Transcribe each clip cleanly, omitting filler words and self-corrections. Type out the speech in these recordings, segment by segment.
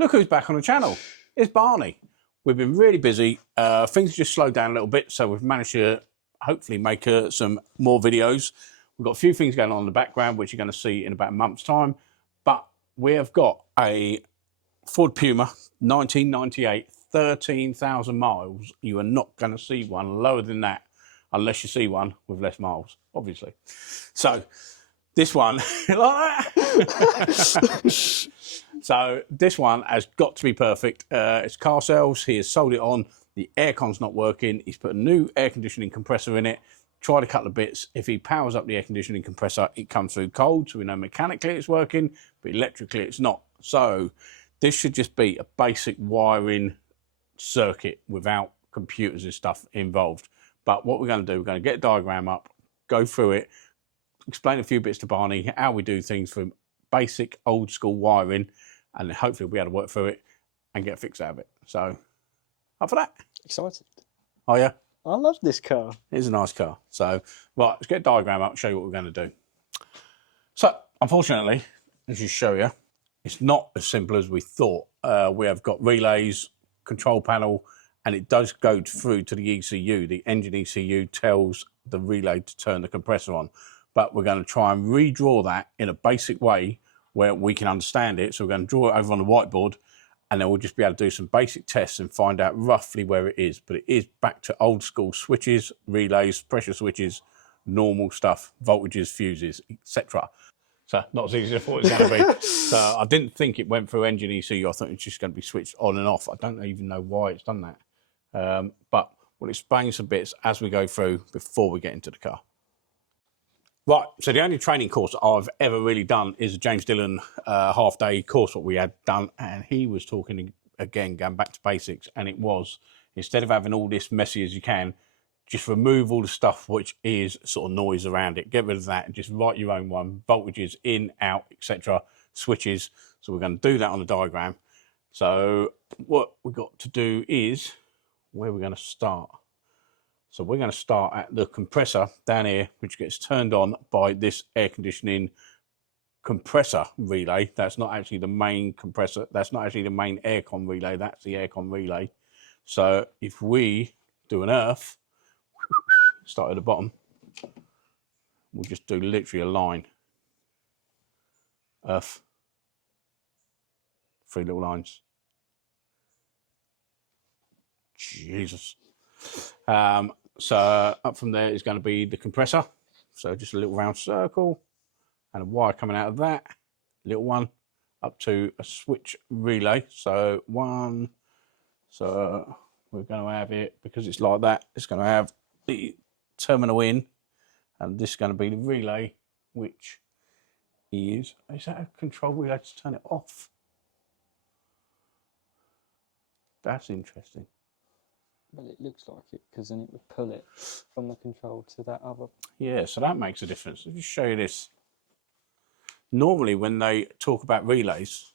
Look who's back on the channel. It's Barney. We've been really busy. Things just slowed down a little bit, so we've managed to hopefully make some more videos. We've got a few things going on in the background, which you're going to see in about a month's time. But we have got a Ford Puma 1998, 13,000 miles. You are not going to see one lower than that unless you see one with less miles, obviously. So this one, like that. So this one has got to be perfect. It's car sales. He has sold it on. The aircon's not working. He's put a new air conditioning compressor in it. Tried a couple of bits. If he powers up the air conditioning compressor, it comes through cold. So we know mechanically it's working, but electrically it's not. So this should just be a basic wiring circuit without computers and stuff involved. But what we're going to do, we're going to get a diagram up, go through it, explain a few bits to Barney, how we do things from basic old school wiring, and hopefully we'll be able to work through it and get a fix out of it. So, up for that? Excited. Oh yeah? I love this car. It is a nice car. So, right, let's get a diagram up and show you what we're going to do. So, unfortunately, as you show you, it's not as simple as we thought. We have got relays, control panel, and it does go through to the ECU. The engine ECU tells the relay to turn the compressor on. But we're going to try and redraw that in a basic way where we can understand it. So we're going to draw it over on the whiteboard, and then we'll just be able to do some basic tests and find out roughly where it is. But it is back to old school switches, relays, pressure switches, normal stuff, voltages, fuses, etc. So not as easy as I thought it was going to be. So I didn't think it went through engine ECU. I thought it's just going to be switched on and off. I don't even know why it's done that. But we'll explain some bits as we go through before we get into the car. Right, so the only training course I've ever really done is a James Dillon half-day course, what we had done, and he was talking, again, going back to basics, and it was, instead of having all this messy as you can, just remove all the stuff which is sort of noise around it. Get rid of that and just write your own one, voltages, in, out, etc., switches. So we're going to do that on the diagram. So what we've got to do is, where we're going to start. So we're going to start at the compressor down here, which gets turned on by this air conditioning compressor relay. That's not actually the main compressor. That's not actually the main aircon relay. That's the aircon relay. So if we do an earth, start at the bottom, we'll just do literally a line. Earth. 3 little lines. Jesus. So up from there is going to be the compressor. So just a little round circle and a wire coming out of that, little one, up to a switch relay. So one, so we're going to have it, because it's like that, it's going to have the terminal in, and this is going to be the relay, which is that a control relay to turn it off? That's interesting. Well, it looks like it, because then it would pull it from the control to that other. Yeah, so that makes a difference. Let me show you this. Normally, when they talk about relays,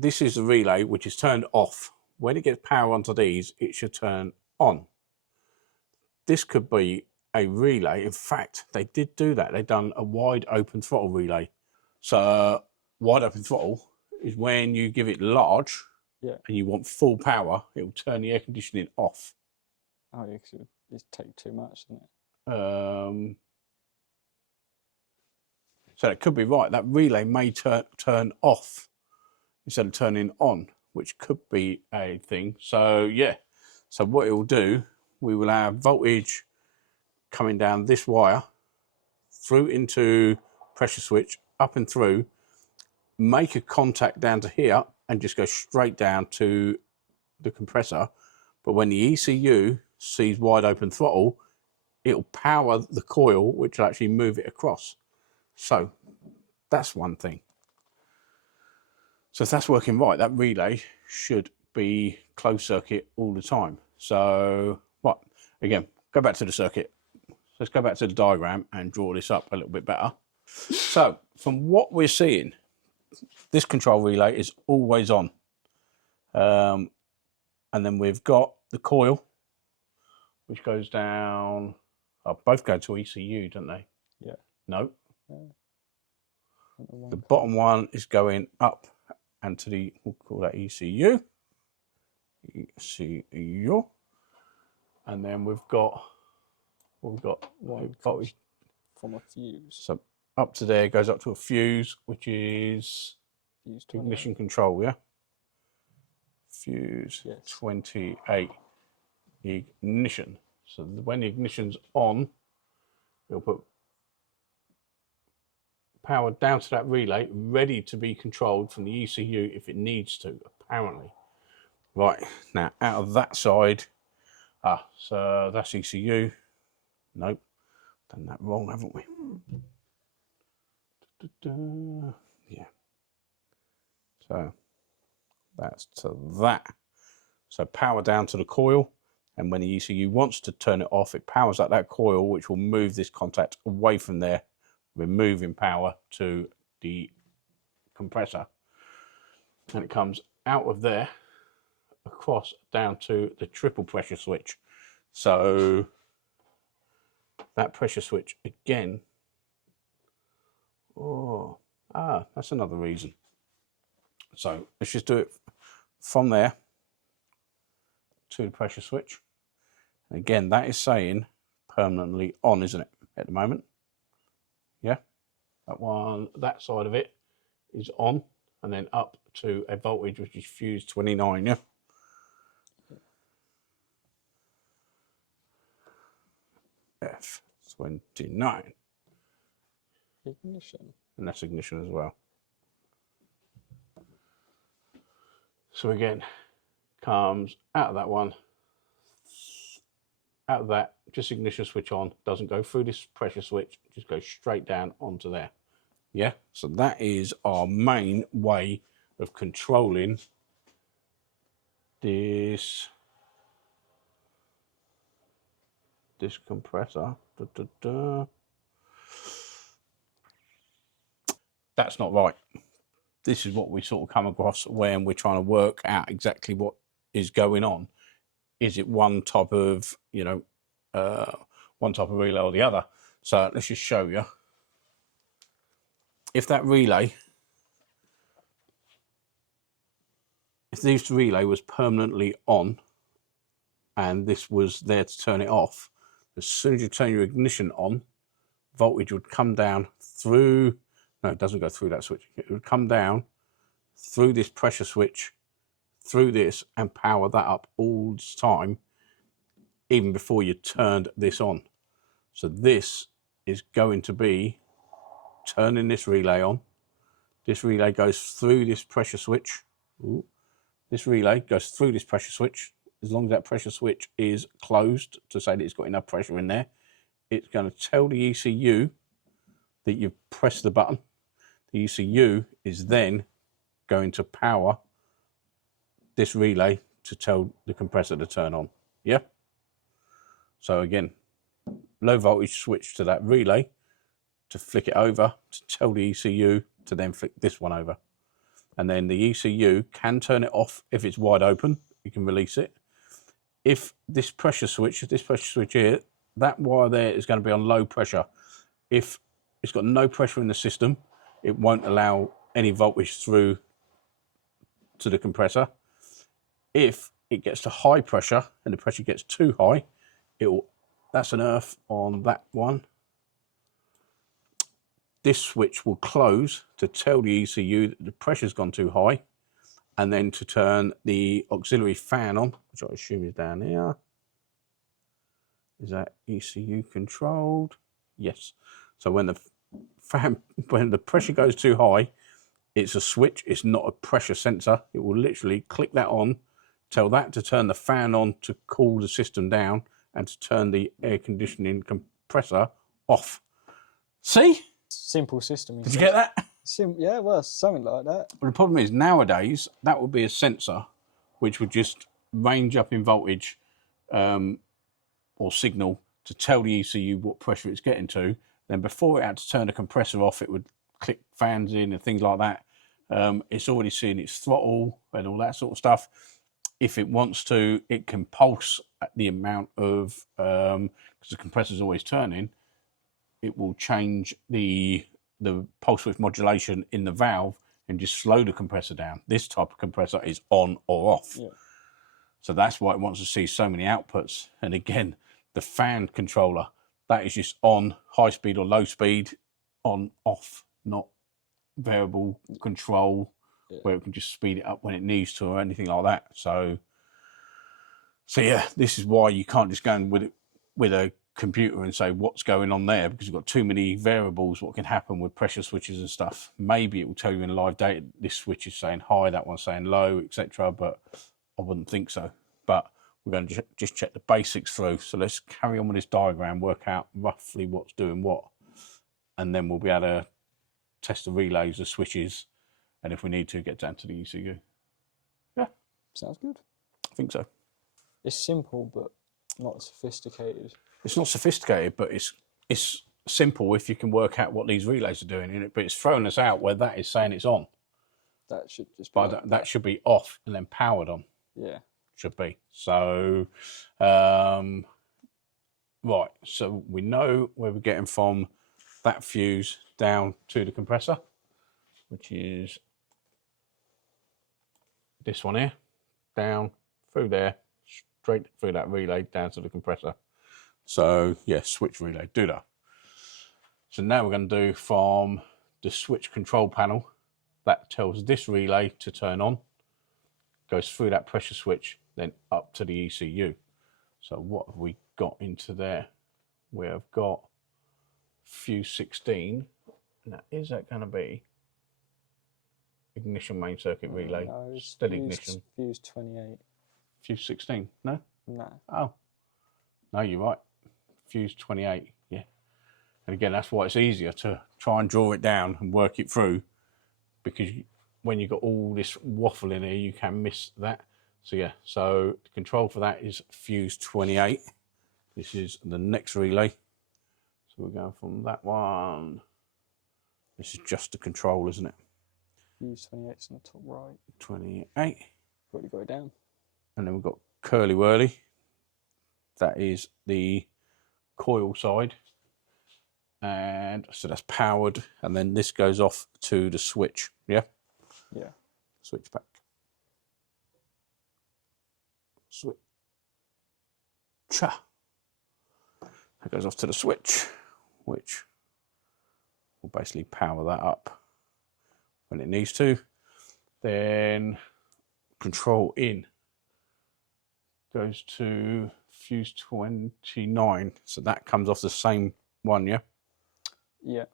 this is the relay which is turned off. When it gets power onto these, it should turn on. This could be a relay. In fact, they did do that. They've done a wide open throttle relay. So wide open throttle is when you give it large, yeah, and you want full power, it will turn the air conditioning off. Oh, yeah, because it's take too much, doesn't it? So it could be right. That relay may turn off instead of turning on, which could be a thing. So yeah, so what it will do, we will have voltage coming down this wire through into pressure switch, up and through, make a contact down to here, and just go straight down to the compressor. But when the ECU sees wide open throttle, it'll power the coil, which will actually move it across. So that's one thing. So if that's working right, that relay should be closed circuit all the time. So what? Again, go back to the circuit. Let's go back to the diagram and draw this up a little bit better. So from what we're seeing, this control relay is always on. And then we've got the coil, which goes down, both go to ECU, don't they? Yeah. No. Yeah. The bottom one is going up and to the, we'll call that ECU. ECU. And then we've got voltage from a fuse. So up to there goes up to a fuse, which is Fuse ignition control, yeah? Fuse Yes. 28 ignition. So when the ignition's on, it'll put power down to that relay, ready to be controlled from the ECU if it needs to, apparently. Right, now out of that side, so that's ECU. Nope, done that wrong, haven't we? Yeah. So that's to that. So power down to the coil, and when the ECU wants to turn it off, it powers up that coil, which will move this contact away from there, removing power to the compressor. And it comes out of there, across down to the triple pressure switch. So that pressure switch again, that's another reason. So let's just do it from there to the pressure switch. And again, that is saying permanently on, isn't it, at the moment? Yeah, that one, that side of it is on, and then up to a voltage which is fuse 29, yeah? F29. Ignition. And that's ignition as well. So again, comes out of that one, out of that, just ignition switch on, doesn't go through this pressure switch, just goes straight down onto there. Yeah, so that is our main way of controlling this compressor. That's not right. This is what we sort of come across when we're trying to work out exactly what is going on. Is it one type of, one type of relay or the other? So let's just show you. If that relay, if this relay was permanently on and this was there to turn it off, as soon as you turn your ignition on, voltage would come down through, no, it doesn't go through that switch. It would come down through this pressure switch, through this, and power that up all the time, even before you turned this on. So this is going to be turning this relay on. This relay goes through this pressure switch. Ooh. This relay goes through this pressure switch. As long as that pressure switch is closed to say that it's got enough pressure in there, it's going to tell the ECU that you've pressed the button. The ECU is then going to power this relay to tell the compressor to turn on. Yeah? So again, low voltage switch to that relay to flick it over to tell the ECU to then flick this one over. And then the ECU can turn it off if it's wide open. You can release it. If this pressure switch here, that wire there is going to be on low pressure. If it's got no pressure in the system, it won't allow any voltage through to the compressor. If it gets to high pressure and the pressure gets too high, that's an earth on that one. This switch will close to tell the ECU that the pressure's gone too high, and then to turn the auxiliary fan on, which I assume is down here. Is that ECU controlled? Yes. So when the pressure goes too high, it's a switch, it's not a pressure sensor. It will literally click that on, tell that to turn the fan on to cool the system down, and to turn the air conditioning compressor off. See? Simple system. Did you get that? Yeah, well, something like that. But the problem is nowadays that would be a sensor which would just range up in voltage or signal to tell the ECU what pressure it's getting to. Then before it had to turn the compressor off, it would click fans in and things like that. It's already seeing its throttle and all that sort of stuff. If it wants to, it can pulse at the amount of, because the compressor's always turning, it will change the pulse width modulation in the valve can just slow the compressor down. This type of compressor is on or off. Yeah. So that's why it wants to see so many outputs. And again, the fan controller, that is just on, high speed or low speed, on, off, not variable control, where it can just speed it up when it needs to or anything like that. So yeah, this is why you can't just go in with a computer and say what's going on there, because you've got too many variables what can happen with pressure switches and stuff. Maybe it will tell you in live data this switch is saying high, that one's saying low, etc., but I wouldn't think so. But we're going to just check the basics through. So let's carry on with this diagram, work out roughly what's doing what, and then we'll be able to test the relays, the switches, and if we need to, get down to the ECU. Yeah, Sounds good. I think so. It's simple, but not sophisticated. It's not sophisticated, but it's simple if you can work out what these relays are doing in it. But it's throwing us out where that is saying it's on. That should just be But that should be off and then powered on. Yeah. Should be. So, right. So we know where we're getting from that fuse down to the compressor, which is this one here, down through there, straight through that relay down to the compressor. So yeah, switch relay, do that. So now we're going to do from the switch control panel, that tells this relay to turn on, goes through that pressure switch, then up to the ECU. So what have we got into there? We have got fuse 16. Now, is that going to be ignition main circuit relay? No, Steady ignition. Fuse 28. Fuse 16? No? No. Oh. No, you're right. Fuse 28, yeah. And again, that's why it's easier to try and draw it down and work it through, because when you've got all this waffle in here, you can miss that. So yeah, so the control for that is fuse 28. This is the next relay. So we're going from that one. This is just the control, isn't it? Fuse 28's on the top right. 28. Already got it down. And then we've got curly whirly. That is the coil side. And so that's powered. And then this goes off to the switch. Yeah? Yeah. Switch back. Switch. That goes off to the switch, which will basically power that up when it needs to. Then control in goes to fuse 29. So that comes off the same one, yeah? Yeah.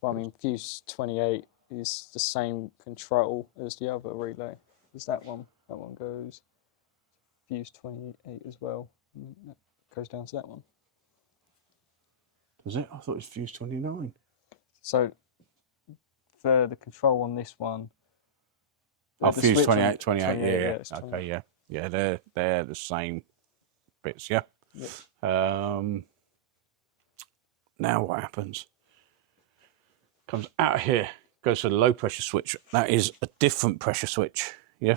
Well, I mean, fuse 28 is the same control as the other relay. There's that one. That one goes fuse 28 as well. And that goes down to that one. Does it? I thought it was fuse 29. So for the control on this one. Oh, fuse 28, 28, yeah. Yeah, Okay, yeah. Yeah, they're the same bits, yeah? Yep. Now what happens? Comes out of here, goes to the low pressure switch. That is a different pressure switch, yeah?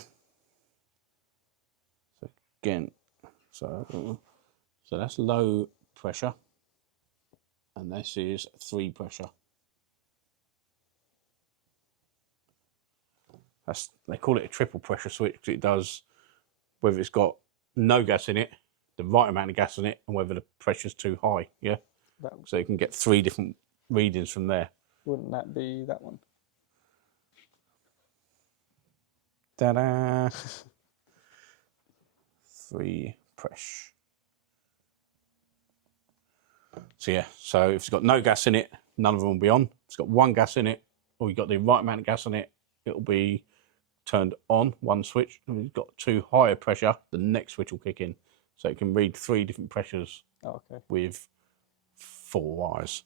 So again, so that's low pressure, and this is 3 pressure. They call it a triple pressure switch because it does whether it's got no gas in it, the right amount of gas in it, and whether the pressure's too high, yeah? So you can get 3 different readings from there. Wouldn't that be that one? Ta-da! 3 press. So yeah, so if it's got no gas in it, none of them will be on. If it's got 1 gas in it, or you've got the right amount of gas in it, it'll be turned on, 1 switch. And if you've got too high a pressure, the next switch will kick in. So it can read 3 different pressures with 4 wires.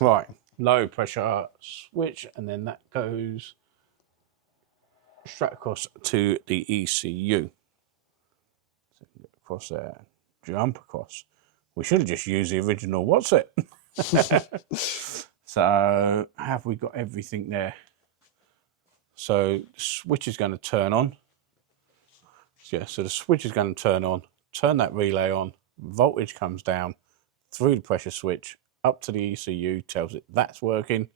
Right, low pressure switch, and then that goes straight across to the ECU. So you can get across there, jump across. We should have just used the original, what's it? So have we got everything there? So the switch is going to turn on. Yeah, so the switch is going to turn on, turn that relay on, voltage comes down through the pressure switch, up to the ECU, tells it that's working.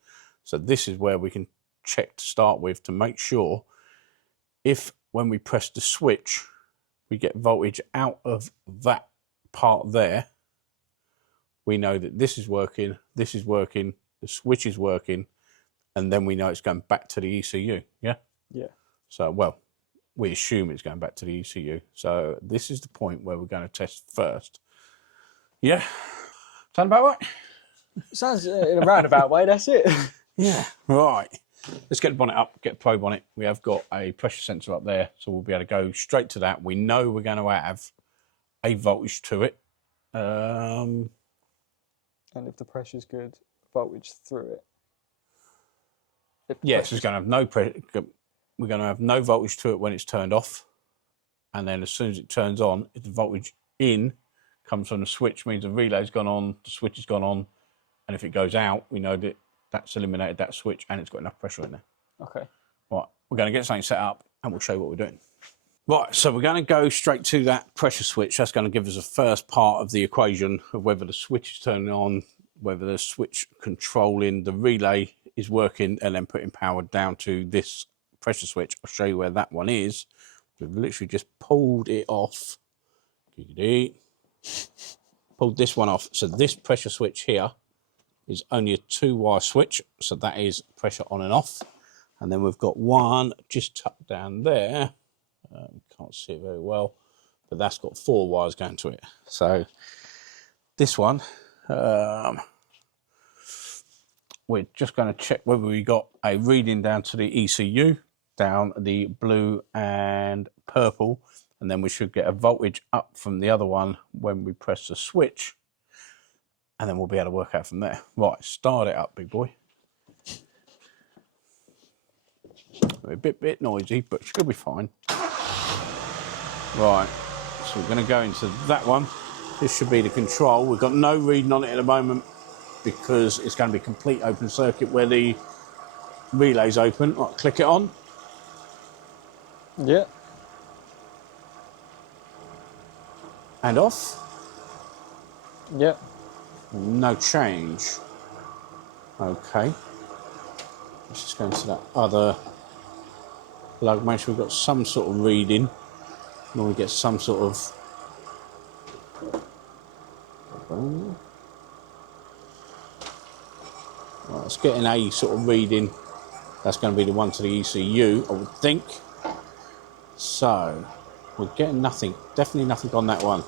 So this is where we can check to start with to make sure if when we press the switch, we get voltage out of that part there, we know that this is working, the switch is working, and then we know it's going back to the ECU, yeah? Yeah. So, well, we assume it's going back to the ECU. So this is the point where we're going to test first. Yeah? Sound about right? Sounds in a roundabout way, that's it. Yeah. Right. Let's get the bonnet up, get the probe on it. We have got a pressure sensor up there, so we'll be able to go straight to that. We know we're going to have a voltage to it. And if the pressure's good, voltage through it. Yes, it's going to have no pressure. We're going to have no voltage to it when it's turned off. And then as soon as it turns on, if the voltage in comes from the switch, means the relay's gone on, the switch has gone on. And if it goes out, we know that that's eliminated that switch and it's got enough pressure in there. Okay. Right, we're going to get something set up and we'll show you what we're doing. Right, so we're going to go straight to that pressure switch. That's going to give us the first part of the equation of whether the switch is turning on, whether the switch controlling the relay is working and then putting power down to this pressure switch. I'll show you where that one is. We've literally just pulled it off. Pulled this one off. So this pressure switch here is only a 2-wire switch, so that is pressure on and off. And then we've got one just tucked down there. Can't see it very well, but that's got 4 wires going to it. So this one, we're just going to check whether we got a reading down to the ECU, down the blue and purple, and then we should get a voltage up from the other one when we press the switch. And then we'll be able to work out from there. Right, start it up, big boy. A bit noisy, but should be fine. Right, so we're going to go into that one. This should be the control. We've got no reading on it at the moment because it's going to be complete open circuit where the relay's open. Right, click it on. Yeah. And off. Yeah. No change. Okay. Let's just go into that other plug. Make sure we've got some sort of reading. Normally get some sort of. Right, let's get an A sort of reading. That's going to be the one to the ECU, I would think. So we're getting nothing. Definitely nothing on that one.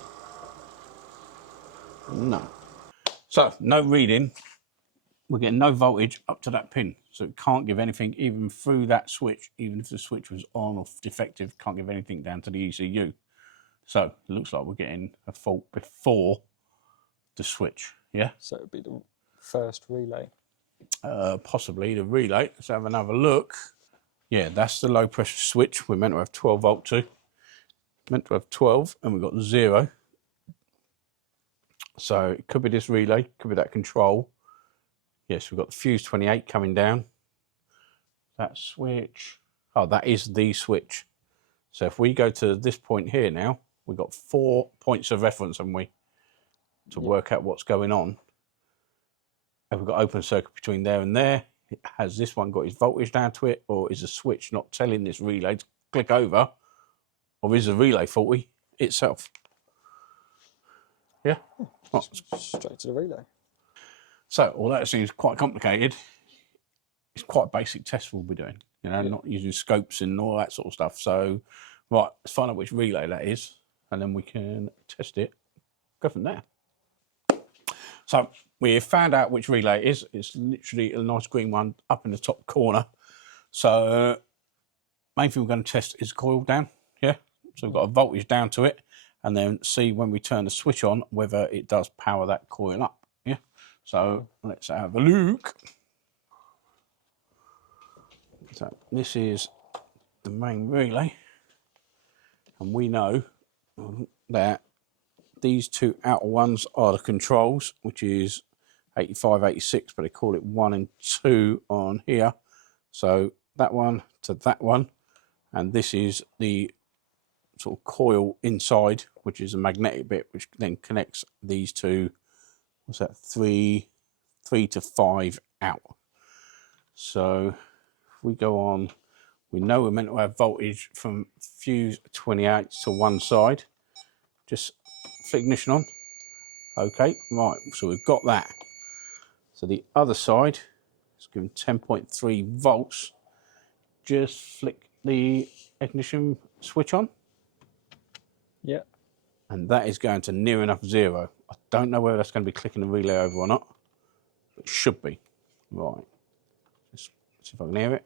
No. So, no reading, we're getting no voltage up to that pin. So it can't give anything even through that switch, even if the switch was on or defective, can't give anything down to the ECU. So it looks like we're getting a fault before the switch, yeah? So it would be the first relay. Possibly the relay. Let's have another look. Yeah, that's the low pressure switch. We're meant to have 12 volt to. Meant to have 12 and we've got 0. So it could be this relay, could be that control. Yes, we've got the fuse 28 coming down. That switch. Oh, that is the switch. So if we go to this point here now, we've got 4 points of reference, haven't we? To work out what's going on. Have we got open circuit between there and there? Has this one got his voltage down to it? Or is the switch not telling this relay to click over? Or is the relay faulty itself? Yeah? Oh. Straight to the relay. So, although it seems quite complicated, it's quite a basic test we'll be doing, you know, not using scopes and all that sort of stuff. So, right, let's find out which relay that is, and then we can test it, go from there. So, we've found out which relay it is. It's literally a nice green one up in the top corner. So, main thing we're going to test is coil down, yeah? So, we've got a voltage down to it, and then see when we turn the switch on whether it does power that coil up, yeah? So let's have a look. So this is the main relay, and we know that these 2 outer ones are the controls, which is 85, 86, but they call it 1 and 2 on here. So that one to that one, and this is the sort of coil inside, which is a magnetic bit, which then connects these 2. What's that? 3, 3 to 5 out. So if we go on, we know we're meant to have voltage from fuse 28 to one side. Just flick ignition on. Okay, right, so we've got that. So the other side is given 10.3 volts. Just flick the ignition switch on. Yeah. And that is going to near enough 0. I don't know whether that's going to be clicking the relay over or not. But it should be. Right. Just see if I can hear it.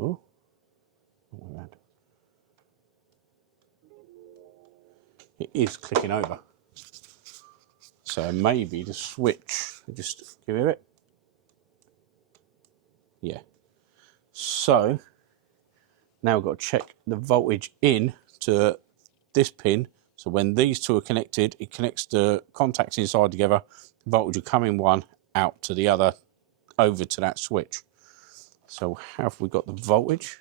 Oh. It is clicking over. So maybe the switch, just can you hear it? Yeah. So now we've got to check the voltage in to this pin. So when these two are connected, it connects the contacts inside together. The voltage will come in one, out to the other, over to that switch. So have we got the voltage?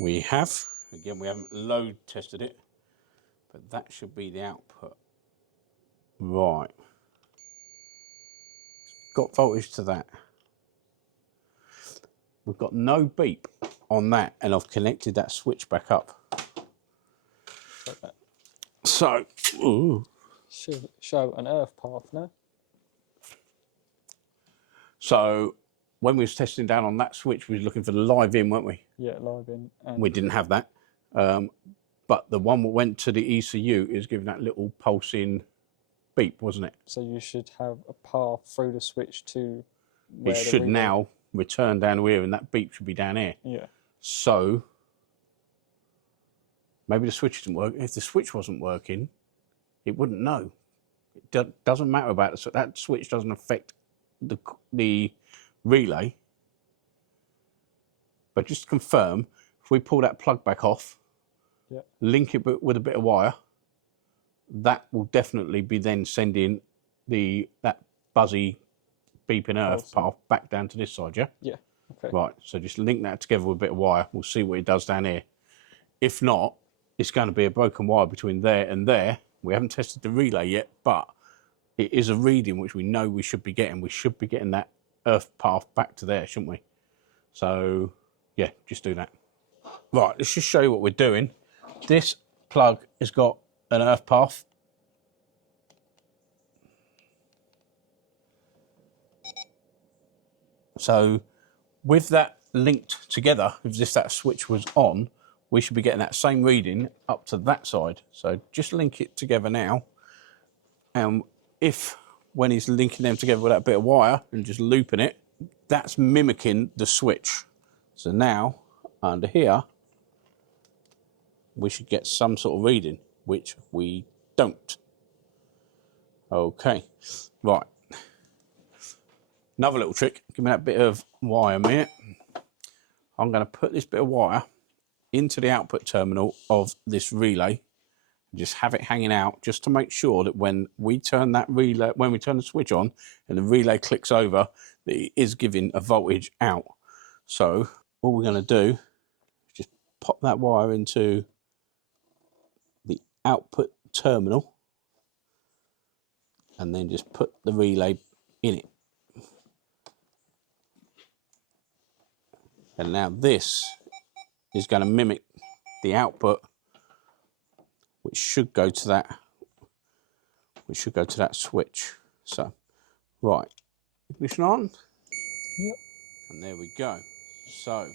We have. Again, we haven't load tested it, but that should be the output. Right. Got voltage to that. We've got no beep on that, and I've connected that switch back up. So, ooh. Should show an earth path, no? So when we was testing down on that switch, we was looking for the live in, weren't we? Yeah, live in. And We didn't have that. But the one that went to the ECU is giving that little pulsing beep, wasn't it? so you should have a path through the switch to where It the should relay- now return down here, and that beep should be down here. Yeah. So maybe the switch didn't work. If the switch wasn't working, it wouldn't know. It doesn't matter about it. So that switch doesn't affect the relay. But just to confirm, if we pull that plug back off, Yeah. link it with a bit of wire, that will definitely be then sending that buzzy beeping earth path back down to this side, yeah? Yeah. Okay. Right, so just link that together with a bit of wire. We'll see what it does down here. If not, it's going to be a broken wire between there and there. We haven't tested the relay yet, but it is a reading which we know we should be getting. We should be getting that earth path back to there, shouldn't we? So, yeah, just do that. Right, let's just show you what we're doing. This plug has got an earth path. So with that linked together, if that switch was on, we should be getting that same reading up to that side. So just link it together now. And if, when he's linking them together with that bit of wire and just looping it, that's mimicking the switch. So now, under here, we should get some sort of reading, which we don't. Okay, right. Another little trick, give me that bit of wire a minute. I'm going to put this bit of wire into the output terminal of this relay, and just have it hanging out, just to make sure that when we turn that relay, when we turn the switch on and the relay clicks over, that it is giving a voltage out. So all we're going to do is just pop that wire into the output terminal and then just put the relay in it. And now this is going to mimic the output, which should go to that, switch. So, right, ignition on. Yep. And there we go. So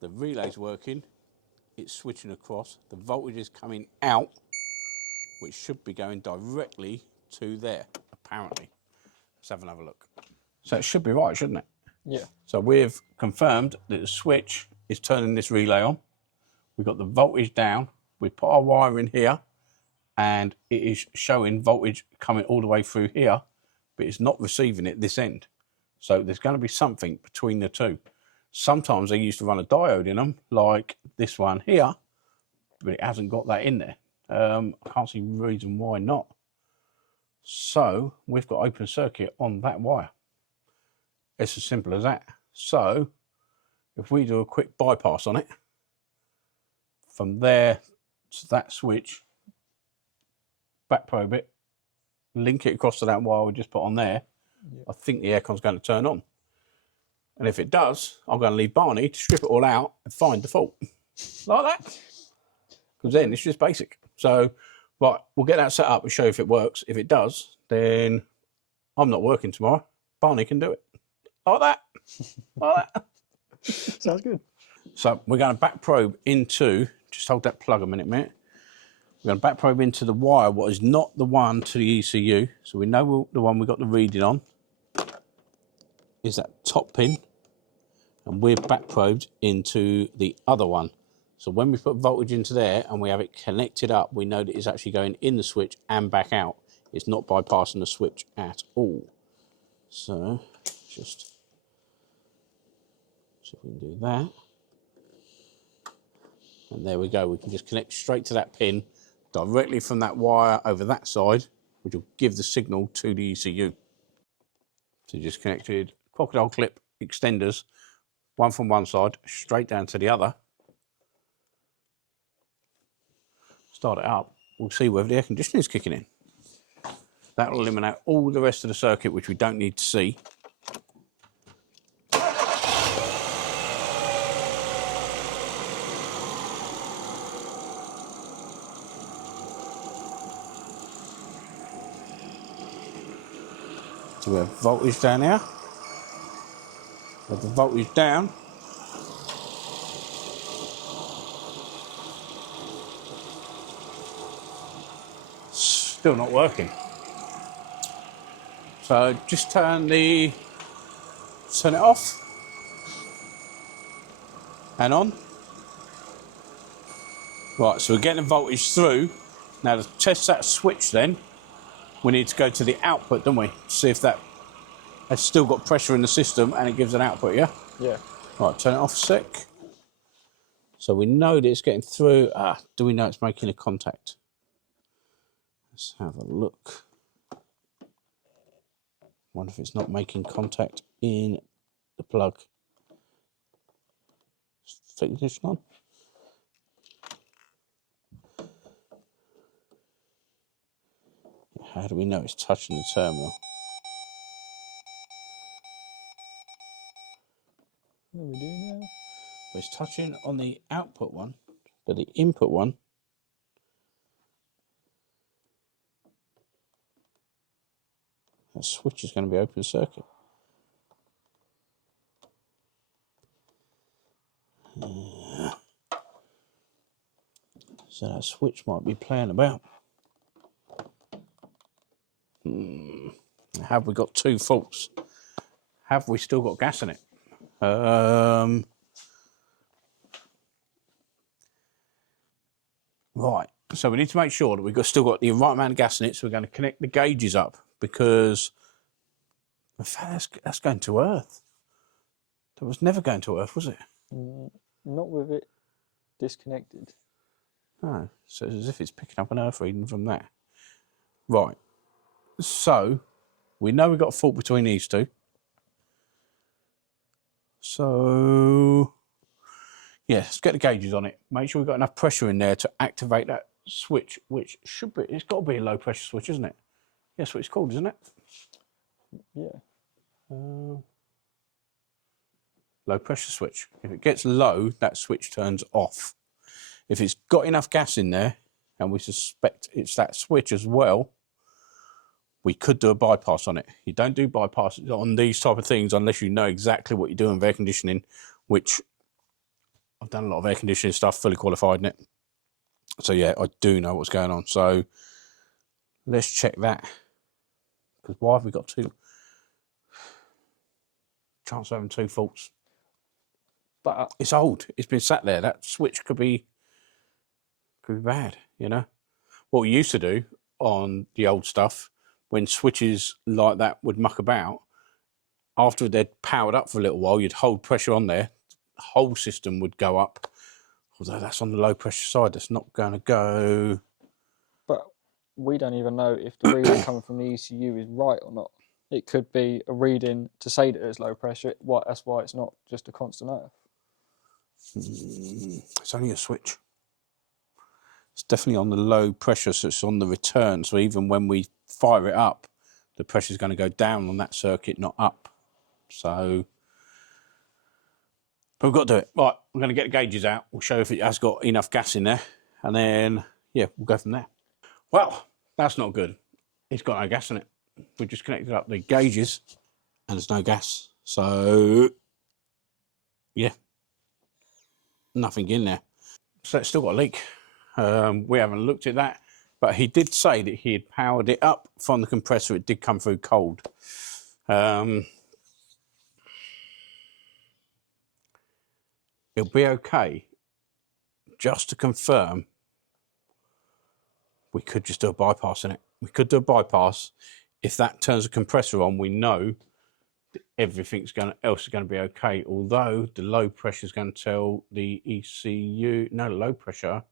the relay's working, it's switching across, the voltage is coming out, which should be going directly to there, apparently. Let's have another look. So it should be right, shouldn't it? Yeah. So we've confirmed that the switch is turning this relay on. We've got the voltage down. We put our wire in here and it is showing voltage coming all the way through here, but it's not receiving it this end. So there's going to be something between the two. Sometimes they used to run a diode in them, like this one here, but it hasn't got that in there. I can't see a reason why not. So we've got open circuit on that wire. It's as simple as that. So if we do a quick bypass on it, from there to that switch, back probe it, link it across to that wire we just put on there, I think the aircon's going to turn on. And if it does, I'm going to leave Barney to strip it all out and find the fault. Like that. Because then it's just basic. So, right, we'll get that set up and show you if it works. If it does, then I'm not working tomorrow. Barney can do it. Like that. Like that. Sounds good. So we're going to back probe into, just hold that plug a minute, mate. We're going to back probe into the wire, what is not the one to the ECU. So we know the one we got the reading on is that top pin. And we're back probed into the other one. So when we put voltage into there and we have it connected up, we know that it's actually going in the switch and back out. It's not bypassing the switch at all. So just see if we can do that. And there we go. We can just connect straight to that pin directly from that wire over that side, which will give the signal to the ECU. So just connected crocodile clip extenders, one from one side, straight down to the other. Start it up. We'll see whether the air conditioning is kicking in. That will eliminate all the rest of the circuit, which we don't need to see. So we have voltage down here. With the voltage down. Still not working. So just turn it off and on. Right, so we're getting the voltage through. Now to test that switch then, we need to go to the output, don't we? See if that has still got pressure in the system and it gives an output, yeah? Yeah. Right, turn it off a sec. So we know that it's getting through. Do we know it's making a contact? Let's have a look. Wonder if it's not making contact in the plug. Take the ignition on. How do we know it's touching the terminal? What do we do now? Well, it's touching on the output one, but the input one, that switch is going to be open circuit. So that switch might be playing about. Have we got two faults? Have we still got gas in it? Right, so we need to make sure that we've still got the right amount of gas in it, so we're going to connect the gauges up, because in fact, that's going to earth. That was never going to earth, was it? Not with it disconnected. No, so it's as if it's picking up an earth reading from that. Right, so we know we've got a fault between these two. So, yeah, let's get the gauges on it. Make sure we've got enough pressure in there to activate that switch, which should be, it's got to be a low pressure switch, isn't it? Yeah, that's what it's called, isn't it? Yeah. Low pressure switch. If it gets low, that switch turns off. If it's got enough gas in there, and we suspect it's that switch as well, we could do a bypass on it. You don't do bypasses on these type of things unless you know exactly what you're doing with air conditioning, which I've done a lot of air conditioning stuff, fully qualified in it. So yeah, I do know what's going on. So let's check that. Because why have we got two? Chance of having two faults. But It's old. It's been sat there. That switch could be bad, you know. What we used to do on the old stuff, when switches like that would muck about, after they'd powered up for a little while, you'd hold pressure on there, the whole system would go up. Although that's on the low pressure side, that's not going to go. But we don't even know if the reading coming from the ECU is right or not. It could be a reading to say that it's low pressure. That's why it's not just a constant earth. It's only a switch. It's definitely on the low pressure, so it's on the return. So even when we fire it up, the pressure is going to go down on that circuit, not up. So, but we've got to do it. Right, I'm going to get the gauges out. We'll show if it has got enough gas in there. And then, yeah, we'll go from there. Well, that's not good. It's got no gas in it. We just connected up the gauges and there's no gas. So, yeah, nothing in there. So it's still got a leak. We haven't looked at that, but he did say that he had powered it up from the compressor. It did come through cold. It'll be okay. Just to confirm, we could just do a bypass in it. We could do a bypass. If that turns the compressor on, we know that everything else is going to be okay. Although the low pressure is going to tell the ECU, no, the low pressure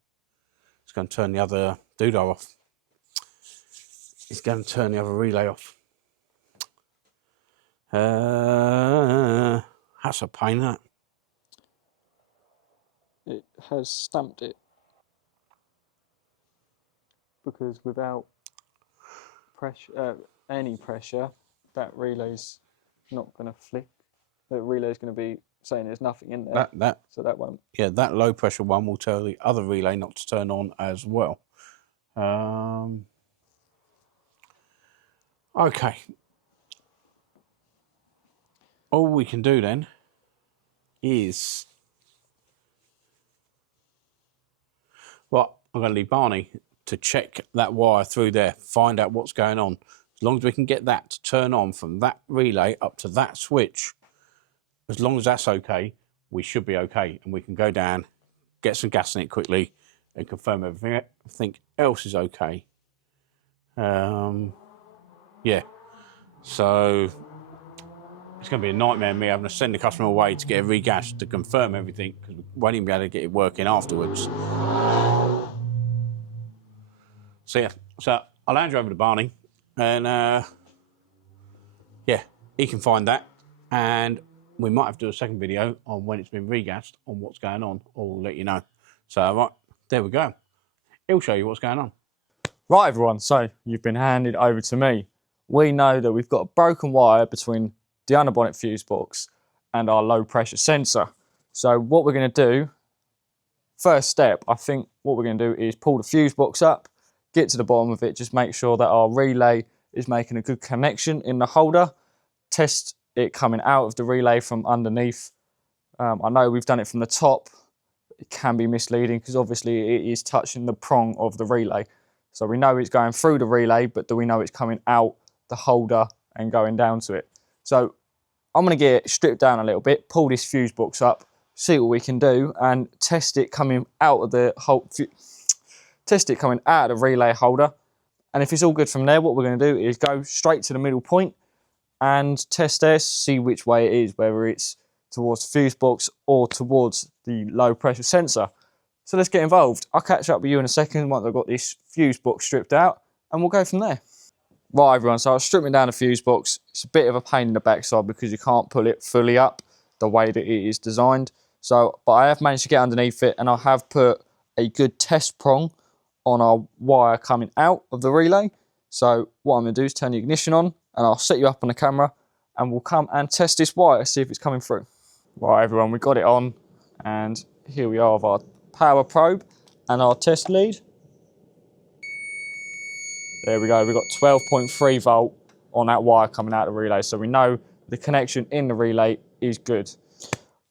is going to turn the other doodah off. It's going to turn the other relay off. That's a pain, that. It has stamped it because without pressure, any pressure, that relay's not going to flick. The relay's going to be saying there's nothing in there. So that won't. Yeah, that low pressure one will tell the other relay not to turn on as well. Okay. All we can do then is, well, I'm going to leave Barney to check that wire through there, find out what's going on. As long as we can get that to turn on from that relay up to that switch, as long as that's okay, we should be okay. And we can go down, get some gas in it quickly and confirm everything else is okay. Yeah, so it's going to be a nightmare me having to send the customer away to get it regassed to confirm everything, because we won't even be able to get it working afterwards. So yeah, so I'll hand you over to Barney, and yeah, he can find that, and we might have to do a second video on when it's been regassed on what's going on, or we'll let you know. So right, there we go. He'll show you what's going on. Right, everyone, so you've been handed over to me. We know that we've got a broken wire between the underbonnet fuse box and our low pressure sensor. So what we're going to do, first step, I think what we're going to do is pull the fuse box up, get to the bottom of it, just make sure that our relay is making a good connection in the holder, test it coming out of the relay from underneath. I know we've done it from the top. It can be misleading because obviously it is touching the prong of the relay. So we know it's going through the relay, but do we know it's coming out the holder and going down to it? So I'm going to get it stripped down a little bit, pull this fuse box up, see what we can do, and test it coming out of the relay holder. And if it's all good from there, what we're going to do is go straight to the middle point and test this, see which way it is, whether it's towards the fuse box or towards the low pressure sensor. So let's get involved. I'll catch up with you in a second once I've got this fuse box stripped out, and we'll go from there. Right, everyone, so I was stripping down the fuse box. It's a bit of a pain in the backside because you can't pull it fully up the way that it is designed. So, but I have managed to get underneath it, and I have put a good test prong on our wire coming out of the relay. So what I'm going to do is turn the ignition on, and I'll set you up on the camera, and we'll come and test this wire, see if it's coming through. Right, everyone, we got it on, and here we are with our power probe and our test lead. There we go, we've got 12.3 volt on that wire coming out of the relay, so we know the connection in the relay is good.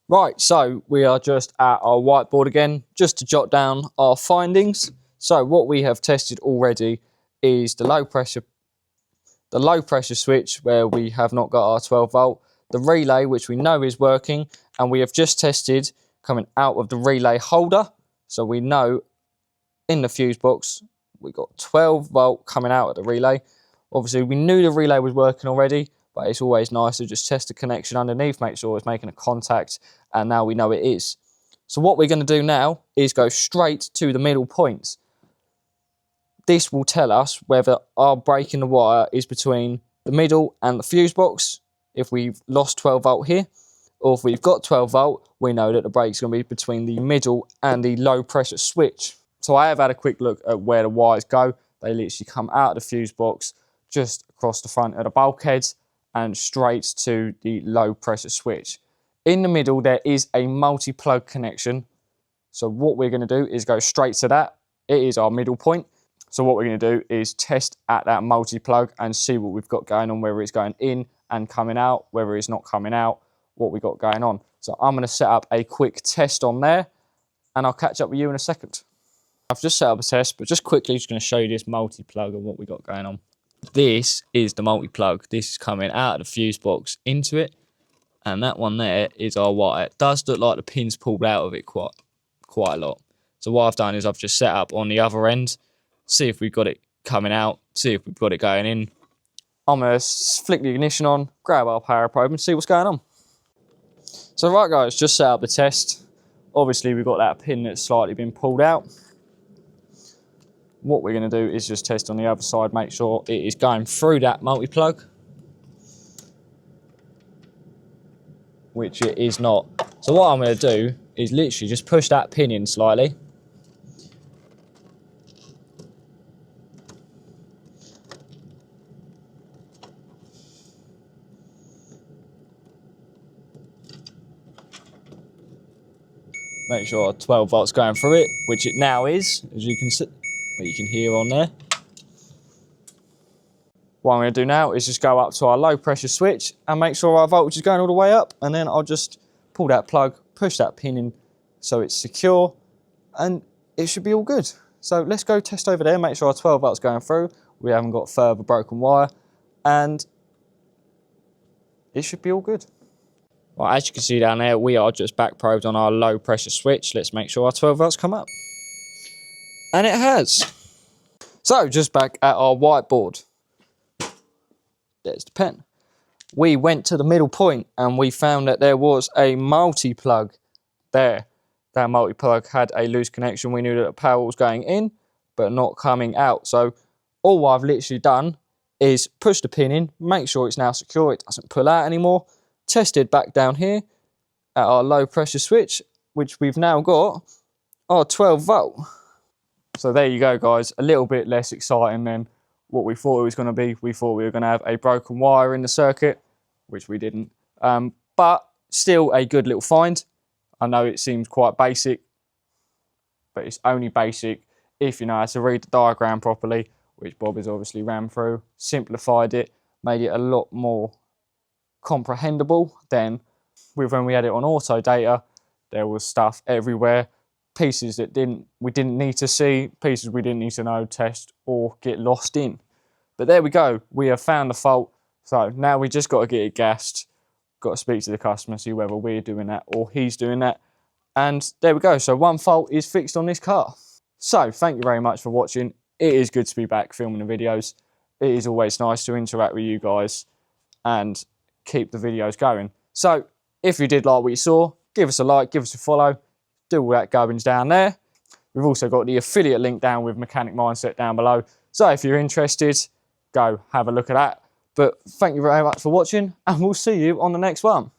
Right, so we are just at our whiteboard again, just to jot down our findings. So what we have tested already is the low pressure switch, where we have not got our 12 volt, the relay, which we know is working, and we have just tested coming out of the relay holder. So we know in the fuse box, we got 12 volt coming out of the relay. Obviously, we knew the relay was working already, but it's always nice to just test the connection underneath, make sure it's making a contact, and now we know it is. So what we're going to do now is go straight to the middle point. This will tell us whether our break in the wire is between the middle and the fuse box, if we've lost 12 volt here, or if we've got 12 volt, we know that the break's going to be between the middle and the low pressure switch. So I have had a quick look at where the wires go. They literally come out of the fuse box, just across the front of the bulkhead and straight to the low pressure switch. In the middle there is a multi-plug connection. So what we're going to do is go straight to that. It is our middle point. So what we're going to do is test at that multi-plug and see what we've got going on, whether it's going in and coming out, whether it's not coming out, what we've got going on. So I'm going to set up a quick test on there and I'll catch up with you in a second. I've just set up a test, but just quickly just going to show you this multi-plug and what we got going on. This is the multi-plug. This is coming out of the fuse box into it. And that one there is our wire. It does look like the pin's pulled out of it quite a lot. So what I've done is I've just set up on the other end, see if we've got it coming out, see if we've got it going in. I'm going to flick the ignition on, grab our power probe and see what's going on. So right guys, just set up the test. Obviously we've got that pin that's slightly been pulled out. What we're going to do is just test on the other side, make sure it is going through that multi-plug, which it is not. So what I'm going to do is literally just push that pin in slightly. Make sure our 12 volts going through it, which it now is, as you can see, you can hear on there. What I'm going to do now is just go up to our low pressure switch and make sure our voltage is going all the way up, and then I'll just pull that plug, push that pin in so it's secure, and it should be all good. So let's go test over there, make sure our 12 volts going through, we haven't got further broken wire, and it should be all good. Well, as you can see down there, we are just back probed on our low pressure switch. Let's make sure our 12 volts come up. And it has. So just back at our whiteboard. There's the pen. We went to the middle point and we found that there was a multi-plug there. That multi-plug had a loose connection. We knew that the power was going in, but not coming out. So all I've literally done is push the pin in, make sure it's now secure, it doesn't pull out anymore. Tested back down here at our low pressure switch, which we've now got our 12 volt. So there you go guys, a little bit less exciting than what we thought it was going to be. We thought we were going to have a broken wire in the circuit, which we didn't. But still a good little find. I know it seems quite basic, but it's only basic if you know how to read the diagram properly, which Bob has obviously ran through, simplified it, made it a lot more comprehensible than with when we had it on auto data. There was stuff everywhere, pieces that we didn't need to see, pieces we didn't need to know, test or get lost in. But there we go, we have found the fault. So now we just got to get it gassed, got to speak to the customer, see whether we're doing that or he's doing that. And there we go, so one fault is fixed on this car. So thank you very much for watching. It is good to be back filming the videos. It is always nice to interact with you guys and keep the videos going. So if you did like what you saw, give us a like, give us a follow, do all that goings down there. We've also got the affiliate link down with Mechanic Mindset down below. So if you're interested, go have a look at that. But thank you very much for watching and we'll see you on the next one.